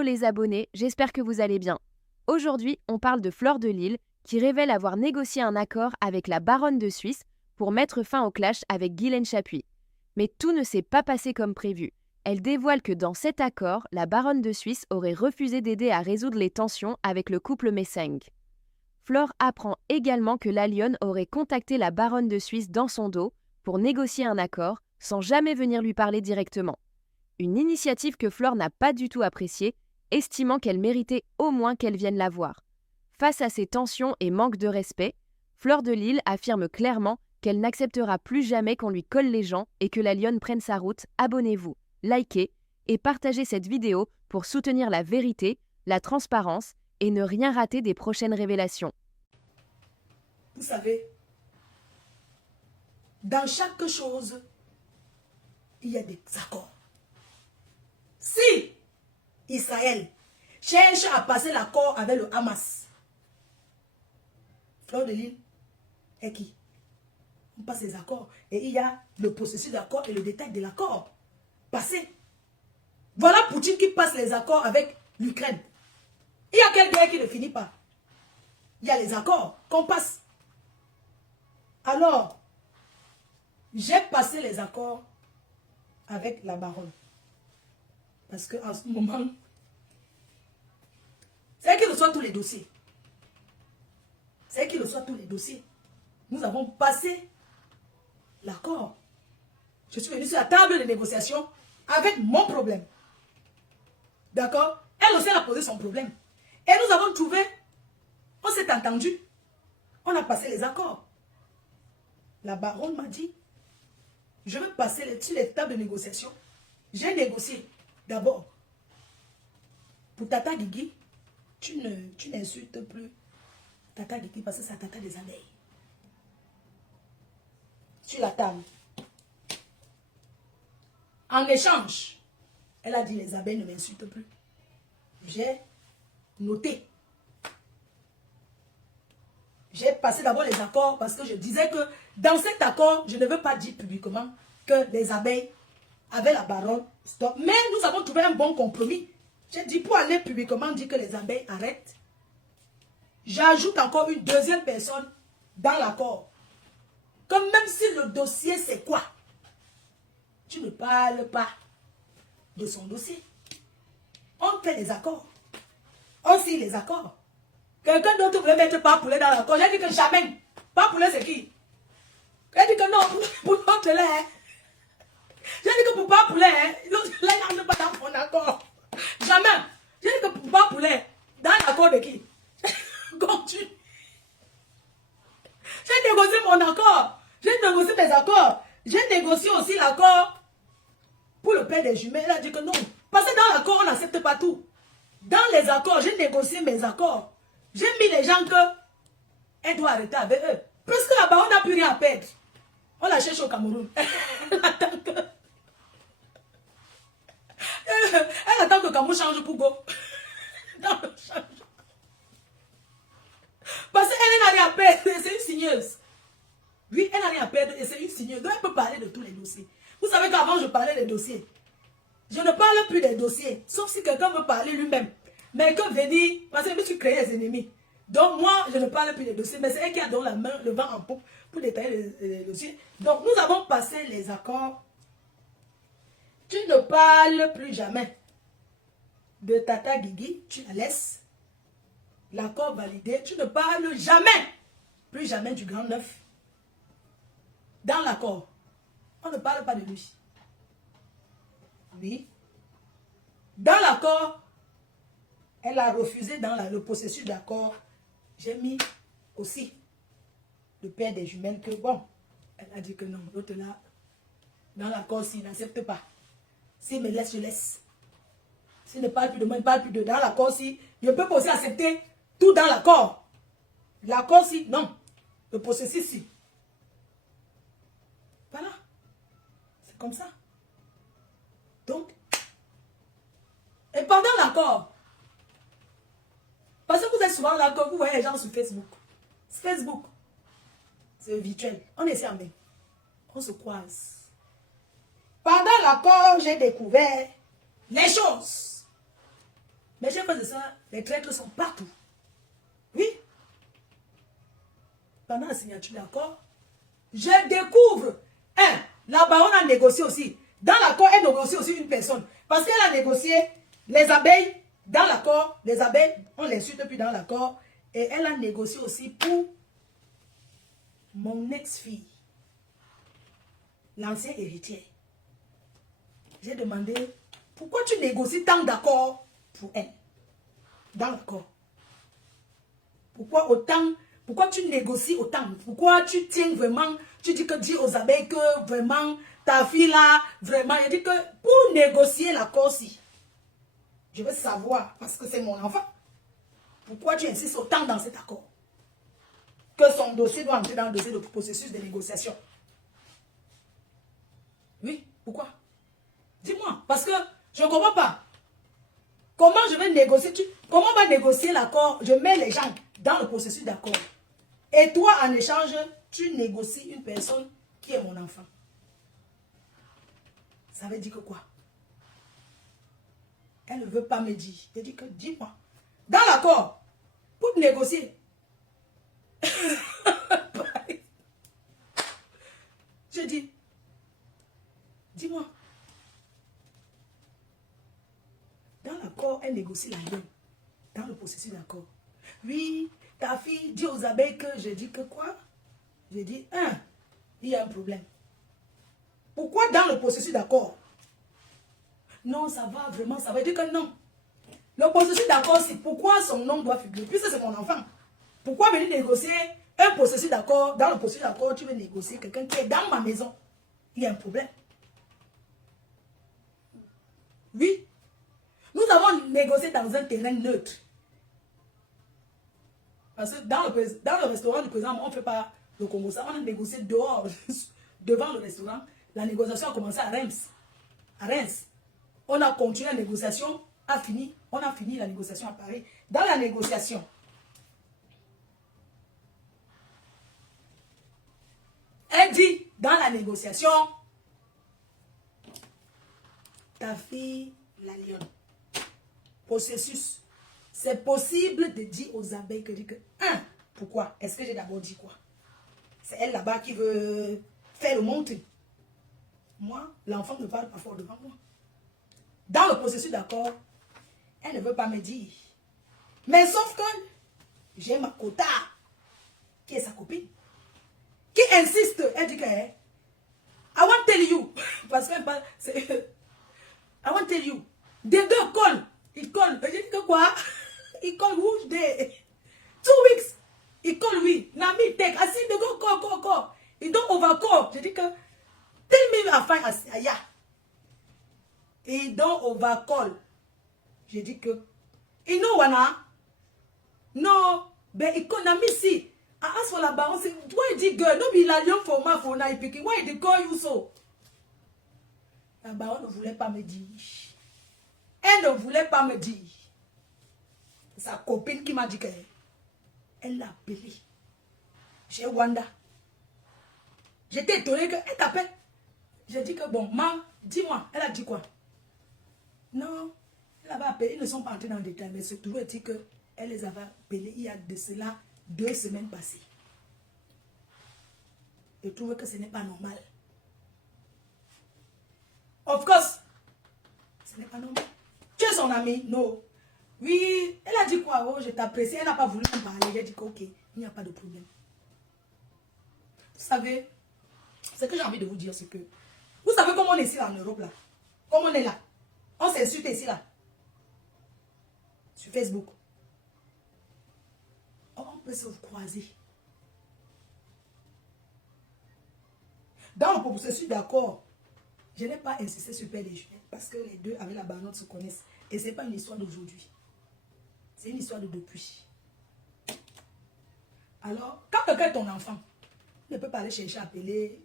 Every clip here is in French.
Hello les abonnés, j'espère que vous allez bien. Aujourd'hui, on parle de Fleur de Lys qui révèle avoir négocié un accord avec la baronne de Suisse pour mettre fin au clash avec Ghislaine Chapuis. Mais tout ne s'est pas passé comme prévu. Elle dévoile que dans cet accord, la baronne de Suisse aurait refusé d'aider à résoudre les tensions avec le couple Messeng. Fleur apprend également que la lionne aurait contacté la baronne de Suisse dans son dos pour négocier un accord sans jamais venir lui parler directement. Une initiative que Fleur n'a pas du tout appréciée, estimant qu'elle méritait au moins qu'elle vienne la voir. Face à ces tensions et manque de respect, Fleur de Lys affirme clairement qu'elle n'acceptera plus jamais qu'on lui colle les gens et que la lionne prenne sa route. Abonnez-vous, likez et partagez cette vidéo pour soutenir la vérité, la transparence et ne rien rater des prochaines révélations. Vous savez, dans chaque chose, il y a des accords. Si Israël cherche à passer l'accord avec le Hamas, Fleur de Lys est qui? On passe les accords et il y a le processus d'accord et le détail de l'accord passé. Voilà Poutine qui passe les accords avec l'Ukraine. Il y a quelle guerre qui ne finit pas? Il y a les accords qu'on passe. Alors, j'ai passé les accords avec la baronne. Parce qu'en ce moment, c'est elle qui reçoit tous les dossiers. C'est elle qui reçoit tous les dossiers. Nous avons passé l'accord. Je suis venue sur la table de négociation avec mon problème. D'accord? Elle aussi a posé son problème. Et nous avons trouvé, on s'est entendu. On a passé les accords. La baronne m'a dit, je vais passer sur les tables de négociation. J'ai négocié. D'abord, pour Tata Guigui, tu n'insultes plus Tata Guigui parce que c'est Tata des abeilles. Sur la table. En échange, elle a dit les abeilles ne m'insultent plus. J'ai noté. J'ai passé d'abord les accords parce que je disais que dans cet accord, je ne veux pas dire publiquement que les abeilles avec la baronne, stop. Mais nous avons trouvé un bon compromis. J'ai dit pour aller publiquement dire que les abeilles arrêtent. J'ajoute encore une deuxième personne dans l'accord. Comme même si le dossier c'est quoi, tu ne parles pas de son dossier. On fait les accords. On signe les accords. Quelqu'un d'autre voulait mettre pas poulet dans l'accord. J'ai dit que jamais. Pas poulet c'est qui? J'ai dit que non, pour l'autre là. J'ai dit que pour pas poulet, l'autre là, il n'entre pas dans mon accord. Jamais. J'ai dit que pour pas poulet, dans l'accord de qui? Continue. J'ai négocié mon accord. J'ai négocié mes accords. J'ai négocié aussi l'accord pour le père des jumelles. Elle a dit que non. Parce que dans l'accord, on n'accepte pas tout. Dans les accords, j'ai négocié mes accords. J'ai mis les gens que elle doit arrêter avec eux. Parce que là-bas, on n'a plus rien à perdre. On la cherche au Cameroun. Elle attend que Cameroun change pour go. Parce qu'elle n'a rien à perdre. C'est une signeuse. Oui, elle n'a rien à perdre et c'est une signeuse. Donc, elle peut parler de tous les dossiers. Vous savez qu'avant, je parlais des dossiers. Je ne parle plus des dossiers. Sauf si quelqu'un veut parler lui-même. Mais que venir, parce que je me suis créé des ennemis. Donc, moi, je ne parle plus des dossiers. Mais c'est elle qui a dans la main, le vent en poupe pour détailler les dossiers. Donc, nous avons passé les accords. Tu ne parles plus jamais de Tata Guigui. Tu la laisses. L'accord validé. Tu ne parles jamais. Plus jamais du Grand Neuf. Dans l'accord, on ne parle pas de lui. Oui. Dans l'accord, elle a refusé dans le processus d'accord. J'ai mis aussi le père des jumelles que bon, elle a dit que non. L'autre là, dans l'accord, s'il n'accepte pas. S'il me laisse, je laisse. S'il ne parle plus de moi, il ne parle plus de dans l'accord. Si je peux aussi accepter tout dans l'accord. L'accord, si, non. Le processus, si. Voilà. C'est comme ça. Donc, et pendant l'accord, parce que vous êtes souvent là, que vous voyez les gens sur Facebook. Facebook, c'est virtuel. On essaie en même. On se croise. Pendant l'accord, j'ai découvert les choses. Mes chers frères et sœurs, les traîtres sont partout. Oui. Pendant la signature d'accord, je découvre, la baronne a négocié aussi. Dans l'accord, elle négocie aussi une personne. Parce qu'elle a négocié les abeilles, dans l'accord, les abeilles, on les suit depuis dans l'accord. Et elle a négocié aussi pour mon ex-fille, l'ancien héritier. J'ai demandé, pourquoi tu négocies tant d'accords pour elle? Dans l'accord. Pourquoi tu négocies autant? Pourquoi tu tiens vraiment, tu dis aux abeilles que vraiment, ta fille là, vraiment, elle dit que pour négocier l'accord-ci, je veux savoir, parce que c'est mon enfant, pourquoi tu insistes autant dans cet accord? Que son dossier doit entrer dans le dossier de processus de négociation. Oui, pourquoi? Dis-moi, parce que je ne comprends pas. Comment je vais négocier? Comment on va négocier l'accord? Je mets les gens dans le processus d'accord. Et toi, en échange, tu négocies une personne qui est mon enfant. Ça veut dire que quoi? Elle ne veut pas me dire. Elle dit que dis-moi. Dans l'accord, pour négocier. Je dis, dis-moi. Dans l'accord, elle négocie la gueule. Dans le processus d'accord. Oui, ta fille dit aux abeilles que je dis que quoi? Je dis, il y a un problème. Pourquoi dans le processus d'accord? Non, ça va vraiment, ça veut dire que non. Le processus d'accord, c'est pourquoi son nom doit figurer. Puisque c'est mon enfant. Pourquoi venir négocier un processus d'accord? Dans le processus d'accord, tu veux négocier quelqu'un qui est dans ma maison. Il y a un problème. Oui. Nous avons négocié dans un terrain neutre. Parce que dans le restaurant du président, on ne fait pas le Congo. Ça, on a négocié dehors, devant le restaurant. La négociation a commencé à Reims. À Reims. On a continué la négociation, on a fini la négociation à Paris. Dans la négociation, elle dit, dans la négociation, ta fille, la lionne, processus, c'est possible de dire aux abeilles que pourquoi? Est-ce que j'ai d'abord dit quoi? C'est elle là-bas qui veut faire le monter. Moi, l'enfant ne parle pas fort devant moi. Dans le processus d'accord, elle ne veut pas me dire. Mais sauf que j'ai ma quota, qui est sa copine, qui insiste. Elle dit que I want to tell you. Parce qu'elle parle, I want to tell you. Des deux collent. Ils collent. Je dis que quoi? Ils collent rouge des 2 weeks. Ils collent, oui. Nami, take. I see the go, call. Ils don't overcall. Je dis que tell me I find Aya. Ils don't overcall. Je dis que you know wana? No. But ils collent Nami si. I ask for la baronne. Why did girl? No be la young for ma for na picking. Why did call you so? La baronne ne voulait pas me dire. Elle ne voulait pas me dire. Sa copine qui m'a dit qu'elle l'a appelé. Chez Wanda. J'étais étonnée qu'elle t'appelle. J'ai dit que bon, maman, dis-moi, elle a dit quoi? Non, elle avait appelé. Ils ne sont pas entrés dans le détail, mais c'est toujours dit qu'elle les avait appelés il y a de cela 2 semaines passées. Je trouve que ce n'est pas normal. Of course, ce n'est pas normal. Tu es son ami? Non. Oui, elle a dit quoi? Oh, je t'apprécie. Elle n'a pas voulu me parler. J'ai dit que ok, il n'y a pas de problème. Vous savez, ce que j'ai envie de vous dire, c'est que vous savez comment on est ici là, en Europe là? Comme on est là. On s'insulte ici là. Sur Facebook. Oh, on peut se croiser. Dans le processus d'accord, je n'ai pas insisté sur Père Déjeuner parce que les deux avec la baronne se connaissent. Et ce n'est pas une histoire d'aujourd'hui. C'est une histoire de depuis. Alors, quand quelqu'un est ton enfant, tu ne peux pas aller chercher à appeler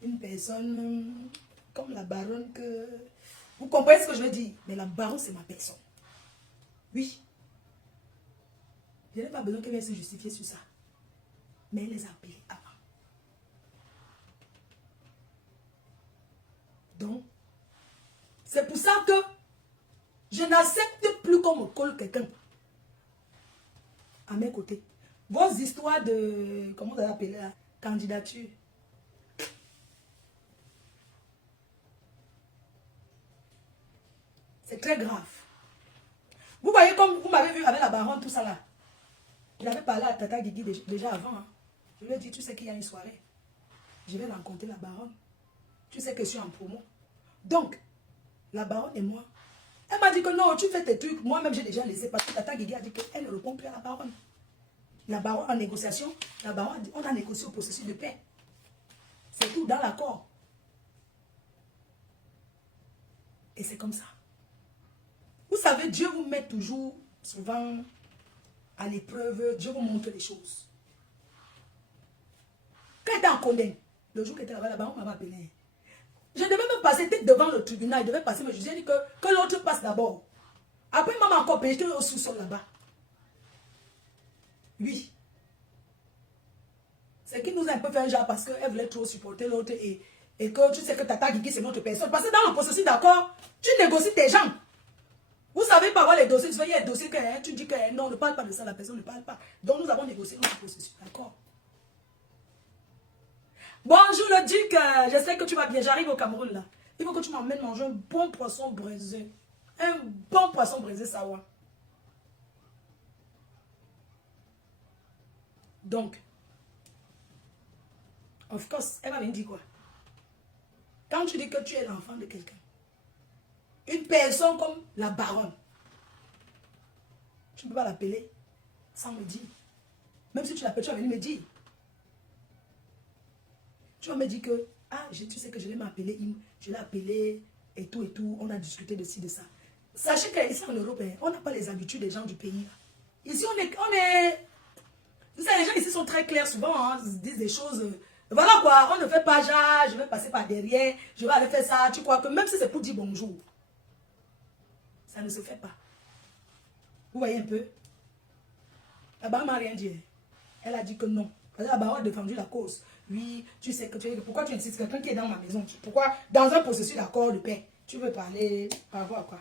une personne comme la baronne que... Vous comprenez ce que je veux dire? Mais la baronne, c'est ma personne. Oui. Je n'ai pas besoin qu'elle vienne se justifier sur ça. Mais elle les a appelés avant. Donc, c'est pour ça que je n'accepte plus qu'on me colle quelqu'un à mes côtés. Vos histoires de, comment vous allez appeler la candidature. C'est très grave. Vous voyez comme vous m'avez vu avec la baronne, tout ça là. Je l'avais parlé à Tata Guigui déjà avant. Hein. Je lui ai dit, tu sais qu'il y a une soirée. Je vais rencontrer la baronne. Tu sais que je suis en promo. Donc, la baronne et moi, elle m'a dit que non, tu fais tes trucs. Moi-même, j'ai déjà laissé parce que Tata Guigui a dit qu'elle ne répond plus à la baronne. La baronne en négociation, la baronne a dit, on a négocié au processus de paix. C'est tout dans l'accord. Et c'est comme ça. Vous savez, Dieu vous met toujours, souvent, à l'épreuve. Dieu vous montre les choses. Quand elle était en condamné, le jour qu'elle était là-bas, la baronne m'avait appelé. Je devais me passer tête devant le tribunal. Il devait passer, mais je lui ai dit que l'autre passe d'abord. Après, maman encore payé, j'étais au sous-sol là-bas. Oui. C'est qui nous a un peu fait un genre parce qu'elle voulait trop supporter l'autre et que tu sais que Tata Guigui, c'est notre personne. Parce que dans le processus d'accord, tu négocies tes gens. Vous savez pas voir les dossiers. Tu fais, il y a un dossier que tu dis que non, ne parle pas de ça, la personne ne parle pas. Donc nous avons négocié notre processus d'accord. Bonjour le duc, je sais que tu vas bien, j'arrive au Cameroun là. Il faut que tu m'emmènes manger un bon poisson braisé. Un bon poisson braisé sawa. Donc, of course, elle m'a dit quoi? Quand tu dis que tu es l'enfant de quelqu'un, une personne comme la baronne, tu ne peux pas l'appeler sans me dire. Même si tu l'appelles, tu vas venir me dire. Tu vas me dire que, ah, tu sais que je l'ai appelé, je l'ai appelé et tout, on a discuté de ci, de ça. Sachez qu'ici en Europe, on n'a pas les habitudes des gens du pays. Ici, on est vous savez, les gens ici sont très clairs souvent, hein, ils disent des choses. Voilà quoi, on ne fait pas genre, je vais passer par derrière, je vais aller faire ça. Tu crois que même si c'est pour dire bonjour, ça ne se fait pas. Vous voyez un peu? La baronne m'a rien dit. Elle a dit que non. Parce que la baronne a défendu la cause. Oui, tu sais que tu es. Pourquoi tu insistes? Quelqu'un qui est dans ma maison. Pourquoi dans un processus d'accord de paix, tu veux parler par rapport à quoi?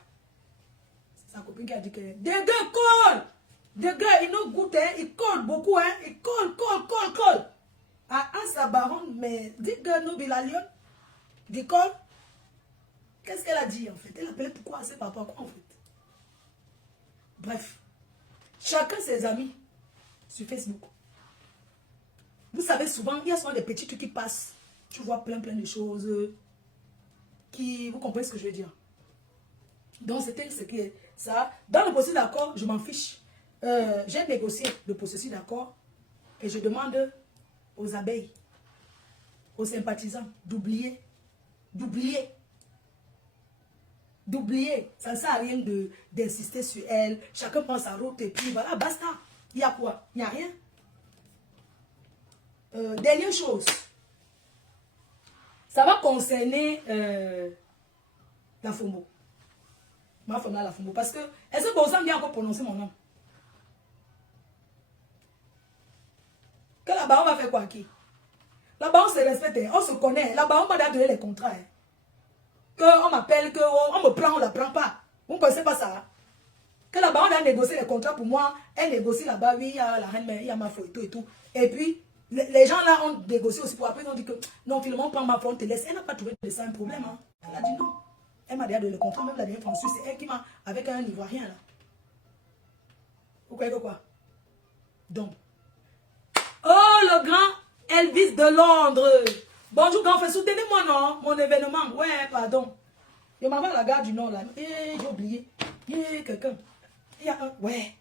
C'est sa copine qui a dit que des gars collent. Des gars, ils nous goûtent, hein, ils collent beaucoup, hein. Ils collent. Ah, sa baronne, mais dis que nous, la lionne, dit colle. Qu'est-ce qu'elle a dit en fait? Elle appelait pourquoi? C'est par rapport à quoi en fait? Bref, chacun ses amis sur Facebook. Vous savez, souvent, il y a souvent des petits trucs qui passent. Tu vois plein de choses qui... Vous comprenez ce que je veux dire? Donc, c'était ce qui est ça. Dans le processus d'accord, je m'en fiche. J'ai négocié le processus d'accord et je demande aux abeilles, aux sympathisants d'oublier. Ça ne sert à rien d'insister sur elle. Chacun prend sa route et puis voilà, basta. Il y a quoi? Il n'y a rien. Dernière chose. Ça va concerner la FOMO. Ma femme là, la FOMO. Parce que, est-ce que Bozan vient encore prononcer mon nom? Que la baronne va faire quoi qui? La baronne se respecte, on se connaît. La baronne m'a donné les contrats. Hein. Que on m'appelle, qu'on me prend, on ne la prend pas. Vous ne pensez pas ça? Que la baronne a négocié les contrats pour moi. Elle négocie là-bas, oui, il y a la reine, il y a ma foi et tout. Et puis, les gens là ont négocié aussi pour après, ils ont dit que non, finalement, on prend ma foi, on te laisse. Elle n'a pas trouvé de ça un problème. Hein. Elle a dit non. Elle m'a déjà donné le contrat, même la dernière fois en Suisse, c'est elle qui m'a, avec un Ivoirien là. Vous croyez que quoi? Donc, oh, le grand Elvis de Londres. Bonjour, grand frère, soutenez-moi, non? Mon événement. Ouais, pardon. Je m'en vais à la gare du Nord, là. J'ai oublié. Quelqu'un. Il y a un. Ouais.